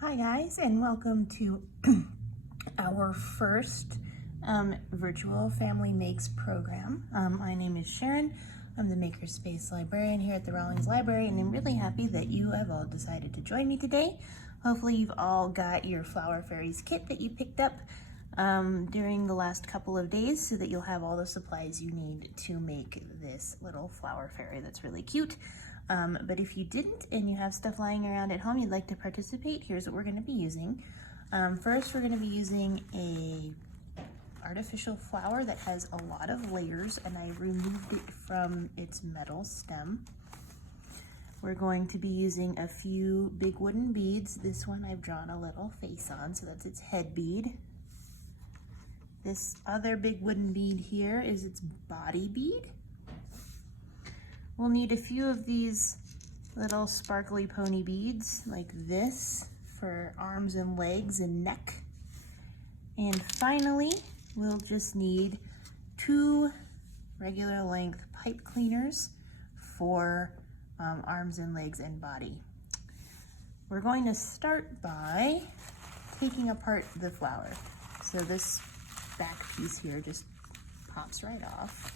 Hi guys, and welcome to our first virtual Family Makes program. My name is Sharon. I'm the Makerspace librarian here at the Rawlings Library, and I'm really happy that you have all decided to join me today. Hopefully you've all got your Flower Fairies kit that you picked up during the last couple of days so that you'll have all the supplies you need to make this little flower fairy that's really cute. But if you didn't and you have stuff lying around at home you'd like to participate, here's what we're going to be using. First, we're going to be using a artificial flower that has a lot of layers, and I removed it from its metal stem. We're going to be using a few big wooden beads. This one I've drawn a little face on, so that's its head bead. This other big wooden bead here is its body bead. We'll need a few of these little sparkly pony beads like this for arms and legs and neck. And finally, we'll just need 2 regular length pipe cleaners for arms and legs and body. We're going to start by taking apart the flower. So this back piece here just pops right off,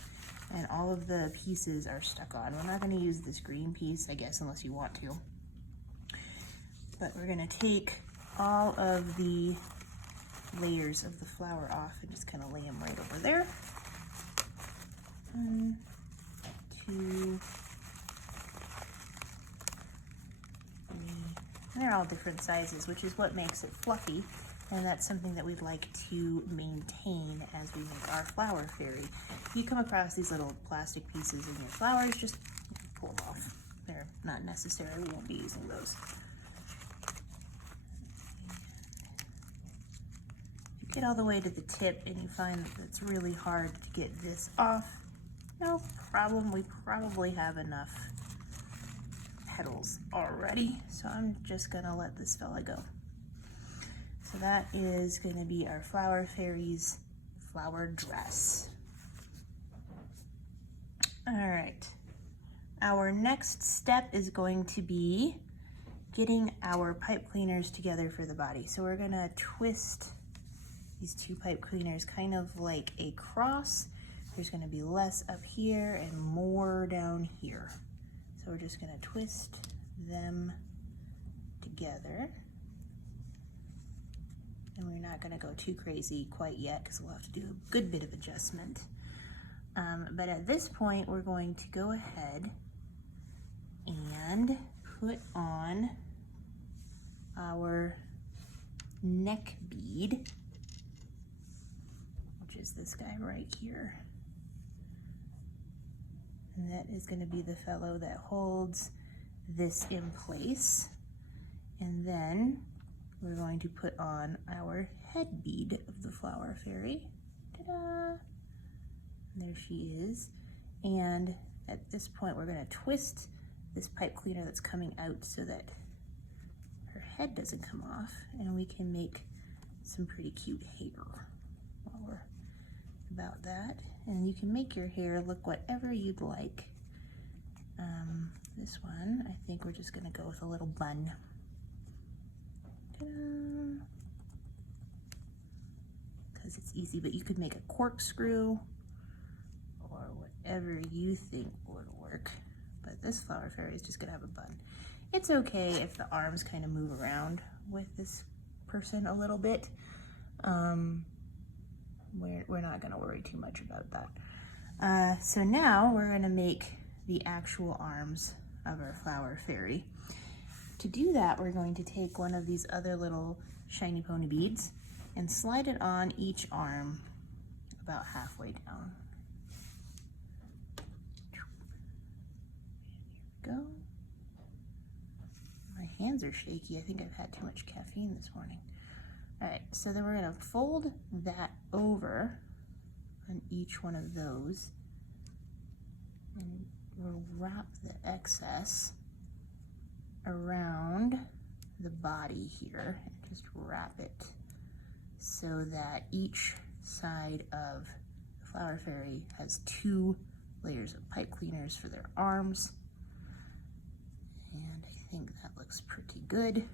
and all of the pieces are stuck on. We're not going to use this green piece, I guess, unless you want to. But we're going to take all of the layers of the flower off and just kind of lay them right over there. 1, 2, 3. And they're all different sizes, which is what makes it fluffy. And that's something that we'd like to maintain as we make our flower fairy. If you come across these little plastic pieces in your flowers, just pull them off. They're not necessary, we won't be using those. If you get all the way to the tip and you find that it's really hard to get this off, no problem, we probably have enough petals already. So I'm just gonna let this fella go. So that is going to be our Flower Fairies flower dress. All right, our next step is going to be getting our pipe cleaners together for the body. So we're going to twist these 2 pipe cleaners kind of like a cross. There's going to be less up here and more down here. So we're just going to twist them together. And we're not going to go too crazy quite yet because we'll have to do a good bit of adjustment. But at this point, we're going to go ahead and put on our neck bead, which is this guy right here. And that is going to be the fellow that holds this in place. And then we're going to put on our head bead of the flower fairy. Ta-da! There she is. And at this point, we're going to twist this pipe cleaner that's coming out so that her head doesn't come off, and we can make some pretty cute hair while we're about that. And you can make your hair look whatever you'd like. This one, I think we're just going to go with a little bun. Because it's easy, but you could make a corkscrew or whatever you think would work. But this flower fairy is just gonna have a bun. It's okay if the arms kind of move around with this person a little bit. We're not gonna worry too much about that. So now we're gonna make the actual arms of our flower fairy. To do that, we're going to take one of these other little shiny pony beads and slide it on each arm about halfway down. Here we go. My hands are shaky. I think I've had too much caffeine this morning. All right, so then we're gonna fold that over on each one of those, and we'll wrap the excess around the body here and just wrap it so that each side of the flower fairy has 2 layers of pipe cleaners for their arms. And I think that looks pretty good.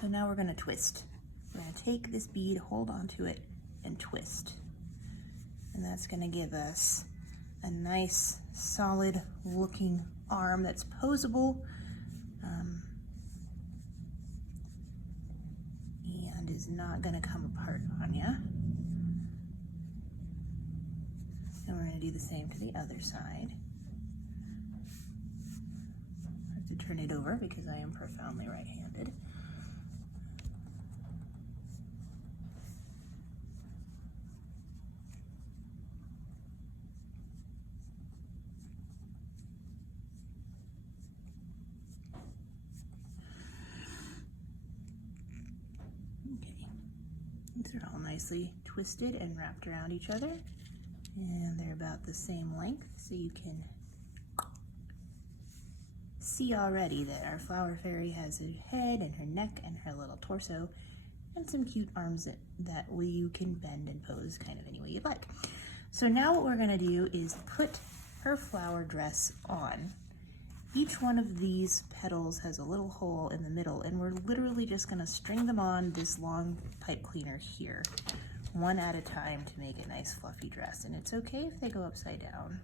So now we're gonna twist. We're gonna take this bead, hold onto it, and twist. And that's gonna give us a nice, solid looking arm that's posable and is not gonna come apart on you. And we're gonna do the same to the other side. I have to turn it over because I am profoundly right-handed. These are all nicely twisted and wrapped around each other, and they're about the same length, so you can see already that our flower fairy has a head and her neck and her little torso and some cute arms that you can bend and pose kind of any way you'd like. So now what we're going to do is put her flower dress on. Each one of these petals has a little hole in the middle, and we're literally just gonna string them on this long pipe cleaner here, one at a time, to make a nice fluffy dress. And it's okay if they go upside down.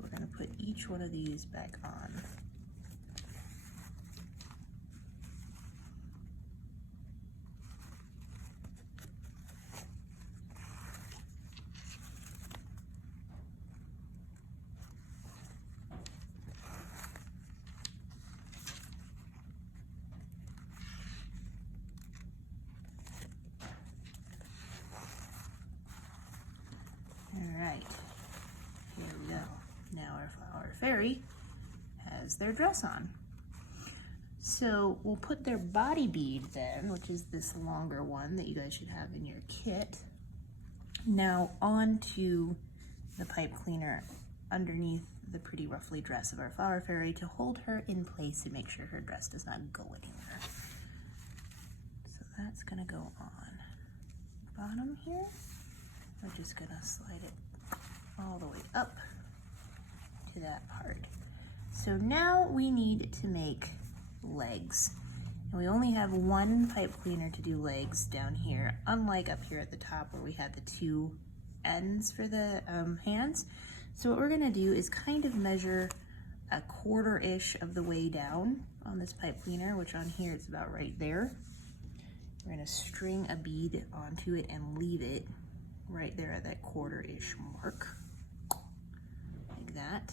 We're gonna put each one of these back on. Alright, here we go. Now our flower fairy has their dress on. So we'll put their body bead then, which is this longer one that you guys should have in your kit, now onto the pipe cleaner underneath the pretty ruffly dress of our flower fairy to hold her in place and make sure her dress does not go anywhere. So that's gonna go on the bottom here. We're just gonna slide it all the way up to that part. So now we need to make legs. And we only have one pipe cleaner to do legs down here, unlike up here at the top where we had the two ends for the hands. So what we're gonna do is kind of measure a quarter-ish of the way down on this pipe cleaner, which on here it's about right there. We're gonna string a bead onto it and leave it right there at that quarter-ish mark, like that.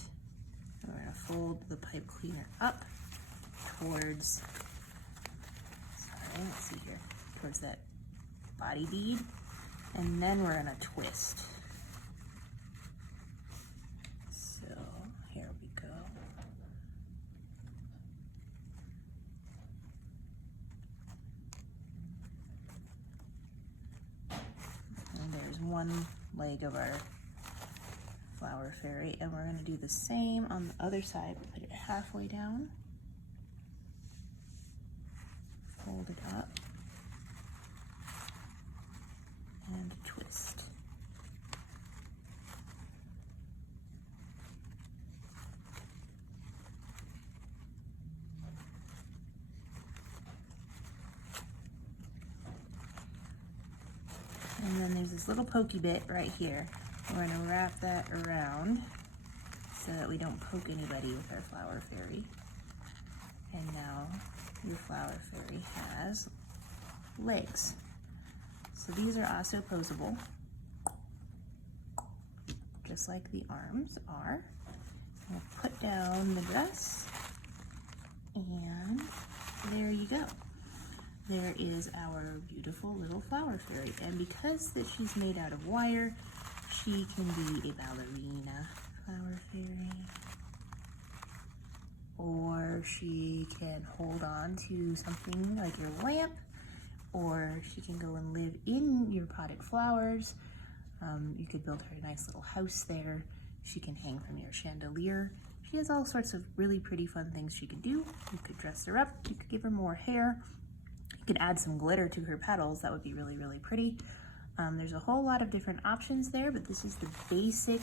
And we're gonna fold the pipe cleaner up towards, let's see here, towards that body bead, and then we're gonna twist. So here we go. And there's one leg of our flower fairy, and we're going to do the same on the other side. We'll put it halfway down, fold it up, and twist. And then there's this little pokey bit right here. We're going to wrap that around so that we don't poke anybody with our flower fairy. And now your flower fairy has legs. So these are also posable, just like the arms are. We'll put down the dress, and there you go. There is our beautiful little flower fairy. And because that she's made out of wire, she can be a ballerina flower fairy, or she can hold on to something like your lamp, or she can go and live in your potted flowers. You could build her a nice little house there. She can hang from your chandelier. She has all sorts of really pretty fun things she could do. You could dress her up. You could give her more hair. You could add some glitter to her petals. That would be really, really pretty. There's a whole lot of different options there, but this is the basic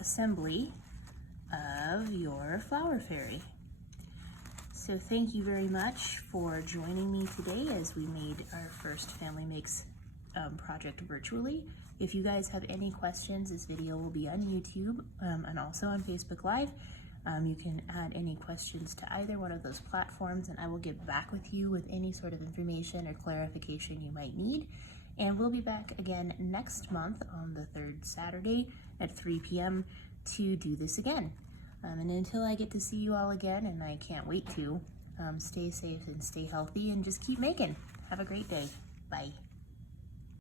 assembly of your flower fairy. So thank you very much for joining me today as we made our first Family Makes project virtually. If you guys have any questions, this video will be on YouTube and also on Facebook Live. You can add any questions to either one of those platforms and I will get back with you with any sort of information or clarification you might need. And we'll be back again next month on the third Saturday at 3 p.m. to do this again. And until I get to see you all again, and I can't wait to, stay safe and stay healthy and just keep making. Have a great day. Bye.